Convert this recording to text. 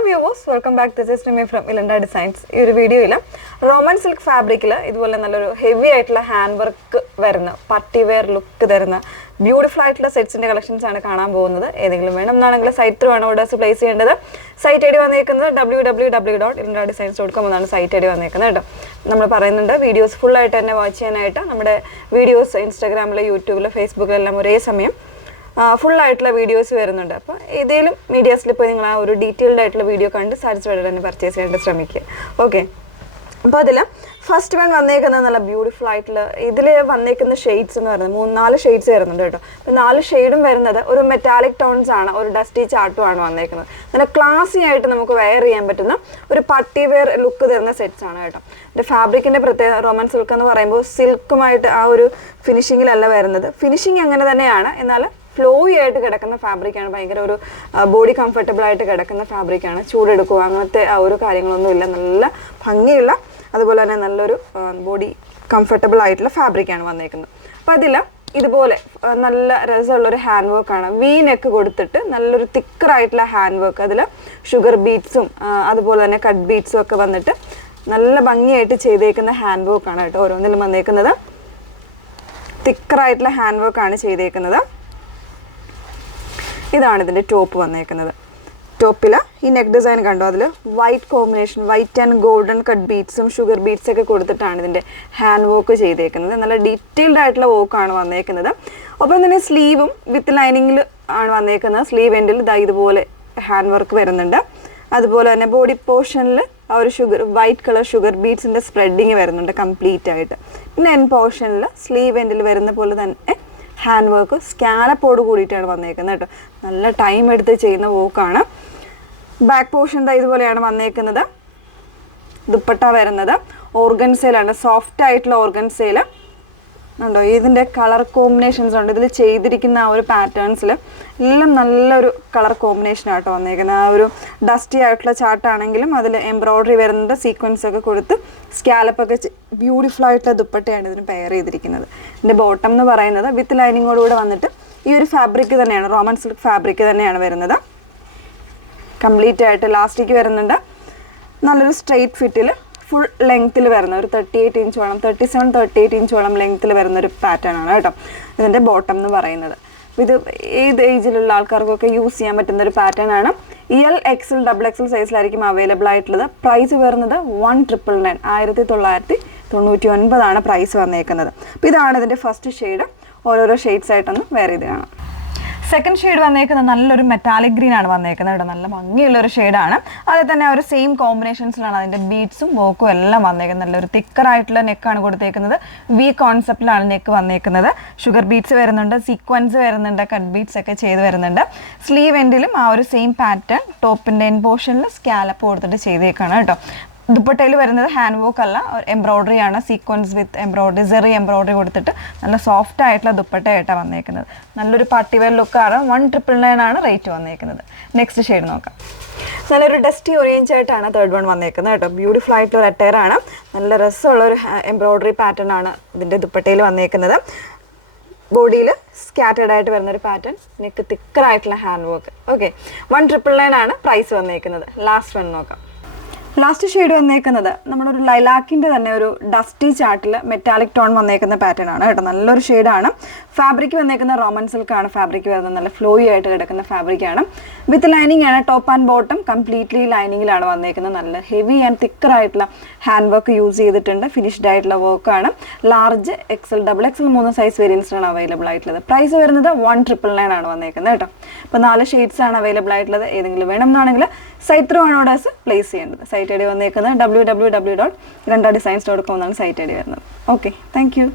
Hi viewers, welcome back. This is Rimi from Ilanda Designs. In this video, Roman silk fabric is a heavy hand work, party wear look, beautiful sets and collections. If you site through orders place site ID www.ilandadesigns.com site ID videos full watch videos Instagram, YouTube, Facebook full videos വരുന്നുണ്ട് അപ്പോൾ ഏതെങ്കിലും മീഡിയാസിൽ പോയി നിങ്ങൾ ആ ഒരു detailed ആയിട്ടുള്ള video കണ്ട് satisfied ആയിട്ട് പർച്ചേസ് ചെയ്യാൻ ശ്രമിക്കുക ഓക്കേ അപ്പോൾ അതിൽ ഫസ്റ്റ് വൺ വന്നേക്കുന്നത് നല്ല ബ്യൂട്ടിഫുൾ ആയിട്ടുള്ള ഇതിൽ വന്നേക്കുന്ന ഷെയ്ഡ്സ് എന്ന് പറയുന്നത് 3-4 ഷെയ്ഡ്സ് വരുന്നുണ്ട് കേട്ടോ അപ്പോൾ 4 ഷെയ്ഡും വരുന്നത് ഒരു മെറ്റാലിക് ടോൺസ് ആണ് ഒരു ഡസ്റ്റി ചാർട്ടും ആണ് വന്നേക്കുന്നത് നല്ല ക്ലാസി ആയിട്ട് നമുക്ക് വെയർ ചെയ്യാൻ പറ്റുന്ന ഒരു പാർട്ടി വെയർ ലുക്ക് തരുന്ന സെറ്റ്സ് ആണ് കേട്ടോ ഇതിന്റെ ഫാബ്രിക്കിന്റെ പ്രത്യേകത റോമൻ സിൽക്ക് എന്ന് പറയുമ്പോൾ സിൽക്കുമായിട്ട് ആ ഒരു ഫിനിഷിങ്ങിലല്ല വരുന്നത് ഫിനിഷിംഗ് അങ്ങനെ തന്നെയാണ് എന്നാൽ ഫ്ലോയി ആയിട്ട് കിടക്കുന്ന ഫാബ്രിക്കാണ് ഭയങ്കര ഒരു ബോഡി കംഫർട്ടബിൾ ആയിട്ട് കിടക്കുന്ന ഫാബ്രിക്കാണ് ചൂടെടുക്കുക അങ്ങനത്തെ ആ ഒരു കാര്യങ്ങളൊന്നുമില്ല നല്ല ഭംഗിയുള്ള അതുപോലെ തന്നെ നല്ലൊരു ബോഡി കംഫർട്ടബിൾ ആയിട്ടുള്ള ഫാബ്രിക്കാണ് വന്നേക്കുന്നത് അപ്പോൾ അതിൽ ഇതുപോലെ നല്ല രസമുള്ളൊരു ഹാൻഡ് വർക്കാണ് വി നെക്ക് കൊടുത്തിട്ട് നല്ലൊരു തിക്കറായിട്ടുള്ള ഹാൻഡ് വർക്ക് അതിൽ ഷുഗർ ബീഡ്സും അതുപോലെ തന്നെ കട്ട് ബീഡ്സും ഒക്കെ വന്നിട്ട് നല്ല ഭംഗിയായിട്ട് ചെയ്തേക്കുന്ന ഹാൻഡ് വർക്കാണ് കേട്ടോ ഓരോന്നിലും വന്നേക്കുന്നത് തിക്കറായിട്ടുള്ള ഹാൻഡ് വർക്കാണ് ചെയ്തേക്കുന്നത് ഇതാണ് ഇതിന്റെ ടോപ്പ് വന്നേക്കുന്നത് ടോപ്പിൽ ഈ നെക്ക് ഡിസൈൻ കണ്ടോ അതിൽ white combination white and golden cut ബീഡ്സും ഷുഗർ ബീഡ്സ് ഒക്കെ കൊടുത്തിട്ടാണ് ഇതിന്റെ ഹാൻഡ് വർക്ക് ചെയ്തേക്കുന്നത് നല്ല ഡീറ്റെയിൽഡ് ആയിട്ടുള്ള വർക്കാണ് വന്നേക്കുന്നത് ഒപ്പം തന്നെ സ്ലീവും വിത്ത് ലൈനിങ്ങിൽ ആണ് വന്നേക്കുന്നത് സ്ലീവ് എൻഡിൽ ഇതുപോലെ ഹാൻഡ് വർക്ക് വരുന്നുണ്ട് അതുപോലെ തന്നെ ബോഡി പോർഷനിൽ ആ ഒരു വൈറ്റ് കളർ ഷുഗർ ബീഡ്സിന്റെ സ്പ്രെഡിങ് വരുന്നുണ്ട് കംപ്ലീറ്റ് ആയിട്ട് പിന്നെ എൻ പോർഷനിൽ സ്ലീവ് എൻഡിൽ വരുന്ന പോലെ തന്നെ ഹാൻഡ് വർക്ക് സ്കാലപ്പോട് കൂടിയിട്ടാണ് വന്നേക്കുന്നത് കേട്ടോ നല്ല ടൈം എടുത്ത് ചെയ്യുന്ന വർക്കാണ് ബാക്ക് പോർഷൻ ഇതുപോലെയാണ് വന്നേക്കുന്നത് ദുപ്പട്ട വരുന്നത് ഓർഗൻസയിലാണ് സോഫ്റ്റ് ആയിട്ടുള്ള ഓർഗൻസയിൽ ഉണ്ടോ ഇതിൻ്റെ കളർ കോമ്പിനേഷൻസ് ഉണ്ട് ഇതിൽ ചെയ്തിരിക്കുന്ന ആ ഒരു പാറ്റേൺസിൽ എല്ലാം നല്ലൊരു കളർ കോമ്പിനേഷനാണ് കേട്ടോ വന്നേക്കുന്നത് ആ ഒരു ഡസ്റ്റി ആയിട്ടുള്ള ചാർട്ടാണെങ്കിലും അതിൽ എംബ്രോയ്ഡറി വരുന്നുണ്ട് സീക്വൻസ് ഒക്കെ കൊടുത്ത് സ്കാലപ്പൊക്കെ ബ്യൂട്ടിഫുൾ ആയിട്ടുള്ള ദുപ്പട്ടയാണ് ഇതിന് പെയർ ചെയ്തിരിക്കുന്നത് ഇതിൻ്റെ ബോട്ടം എന്ന് പറയുന്നത് വിത്ത് ലൈനിങ്ങോടുകൂടെ വന്നിട്ട് ഈ ഒരു ഫാബ്രിക് തന്നെയാണ് റോമൻ സിൽക്ക് ഫാബ്രിക് തന്നെയാണ് വരുന്നത് കംപ്ലീറ്റ് ആയിട്ട് ലാസ്റ്റിക്ക് വരുന്നുണ്ട് നല്ലൊരു സ്ട്രെയിറ്റ് ഫിറ്റിൽ ഫുൾ ലെങ്ത്തിൽ വരുന്ന ഒരു 38 ഇഞ്ചോളം 37-38 ഇഞ്ചോളം ലെങ്ത്തിൽ വരുന്ന ഒരു പാറ്റേൺ ആണ് കേട്ടോ ഇതിൻ്റെ ബോട്ടം എന്ന് പറയുന്നത് ഇത് ഏത് ഏജിലുള്ള ആൾക്കാർക്കൊക്കെ യൂസ് ചെയ്യാൻ പറ്റുന്ന ഒരു പാറ്റേൺ ആണ് എൽ എക്സൽ XL സൈസിലായിരിക്കും അവൈലബിൾ ആയിട്ടുള്ളത് പ്രൈസ് വരുന്നത് 1999 പ്രൈസ് വന്നേക്കുന്നത് അപ്പോൾ ഇതാണ് ഇതിൻ്റെ ഫസ്റ്റ് ഷെയ്ഡ് ഓരോരോ ഷെയ്ഡ്സ് ആയിട്ടൊന്ന് വേറെ ചെയ്ത് കാണാം സെക്കൻഡ് ഷെയ്ഡ് വന്നേക്കുന്നത് നല്ലൊരു മെറ്റാലിക് ഗ്രീൻ ആണ് വന്നേക്കുന്നത് ഇവിടെ നല്ല ഭംഗിയുള്ളൊരു ഷെയ്ഡാണ് അതിൽ തന്നെ ആ ഒരു സെയിം കോമ്പിനേഷൻസിലാണ് അതിൻ്റെ ബീഡ്സും വോക്കും എല്ലാം വന്നേക്കുന്നത് നല്ലൊരു തിക്കറായിട്ടുള്ള നെക്കാണ് കൊടുത്തേക്കുന്നത് വി കോൺസെപ്റ്റിലാണ് നെക്ക് വന്നേക്കുന്നത് ഷുഗർ ബീഡ്സ് വരുന്നുണ്ട് സീക്വൻസ് വരുന്നുണ്ട് കട്ട് ബീഡ്സ് ഒക്കെ ചെയ്ത് വരുന്നുണ്ട് സ്ലീവ് എൻഡിലും ആ ഒരു സെയിം പാറ്റേൺ ടോപ്പിൻ്റെ എൻ പോർഷനിൽ സ്കാലപ്പ് കൊടുത്തിട്ട് ചെയ്തേക്കാണ് കേട്ടോ ദുപ്പട്ടയിൽ വരുന്നത് ഹാൻഡ് വർക്ക് അല്ല എംബ്രോയ്ഡറി ആണ് സീക്വൻസ് വിത്ത് എംബ്രോയ്ഡറി സെറി എംബ്രോയ്ഡറി കൊടുത്തിട്ട് നല്ല സോഫ്റ്റ് ആയിട്ടുള്ള ദുപ്പട്ടയായിട്ടാണ് വന്നേക്കുന്നത് നല്ലൊരു പാർട്ടി വെയർ ലുക്കാണ് 1999 ആണ് റേറ്റ് വന്നേക്കുന്നത് നെക്സ്റ്റ് ഷെയ്ഡ് നോക്കാം നല്ലൊരു ഡസ്റ്റി ഓറഞ്ച് ആയിട്ടാണ് തേർഡ് വൺ വന്നേക്കുന്നത് കേട്ടോ ബ്യൂട്ടിഫുൾ ആയിട്ടുള്ള അറ്റയർ ആണ് നല്ല രസമുള്ള ഒരു എംബ്രോയ്ഡറി പാറ്റേൺ ആണ് ഇതിൻ്റെ ദുപ്പട്ടയിൽ വന്നേക്കുന്നത് ബോഡിയിൽ സ്കാറ്റേഡ് ആയിട്ട് വരുന്നൊരു പാറ്റേൺ നെക്ക് തിക്കറായിട്ടുള്ള ഹാൻഡ് വർക്ക് ഓക്കെ 1999 ആണ് പ്രൈസ് വന്നേക്കുന്നത് ലാസ്റ്റ് വൺ നോക്കാം ലാസ്റ്റ് ഷെയ്ഡ് വന്നേക്കുന്നത് നമ്മളൊരു ലൈലാക്കിൻ്റെ തന്നെ ഒരു ഡസ്റ്റി ചാർട്ടിൽ മെറ്റാലിക് ടോൺ വന്നേക്കുന്ന പാറ്റേൺ ആണ് കേട്ടോ നല്ലൊരു ഷെയ്ഡാണ് ഫാബ്രിക് വന്നേക്കുന്ന റോമൻ സിൽക്ക് ആണ് ഫാബ്രിക് വരുന്നത് നല്ല ഫ്ലോയി ആയിട്ട് കിടക്കുന്ന ഫാബ്രിക്കാണ് വിത്ത് ലൈനിങ് ആണ് ടോപ്പ് ആൻഡ് ബോട്ടം കംപ്ലീറ്റ്ലി ലൈനിങ്ങിലാണ് വന്നേക്കുന്നത് നല്ല ഹെവി ആൻഡ് തിക്കറായിട്ടുള്ള ഹാൻഡ് വർക്ക് യൂസ് ചെയ്തിട്ടുണ്ട് ഫിനിഷ്ഡ് ആയിട്ടുള്ള വർക്കാണ് ലാർജ് XL XL 3 സൈസ് വേരിയൻസിലാണ് അവൈലബിൾ ആയിട്ടുള്ളത് പ്രൈസ് വരുന്നത് 1999 ആണ് വന്നേക്കുന്നത് കേട്ടോ അപ്പോൾ 4 ഷെയ്ഡ്സ് ആണ് അവൈലബിൾ ആയിട്ടുള്ളത് ഏതെങ്കിലും വേണമെന്നാണെങ്കിൽ സൈറ്റ് ത്രൂ ആണ് ഓർഡേഴ്സ് പ്ലേസ് ചെയ്യേണ്ടത് സൈറ്റ് ഐ ഡി വന്നേക്കുന്നത് www.ilandadesigns.com എന്നാണ് സൈറ്റ് ഐ ഡി വരുന്നത് ഓക്കെ താങ്ക് യു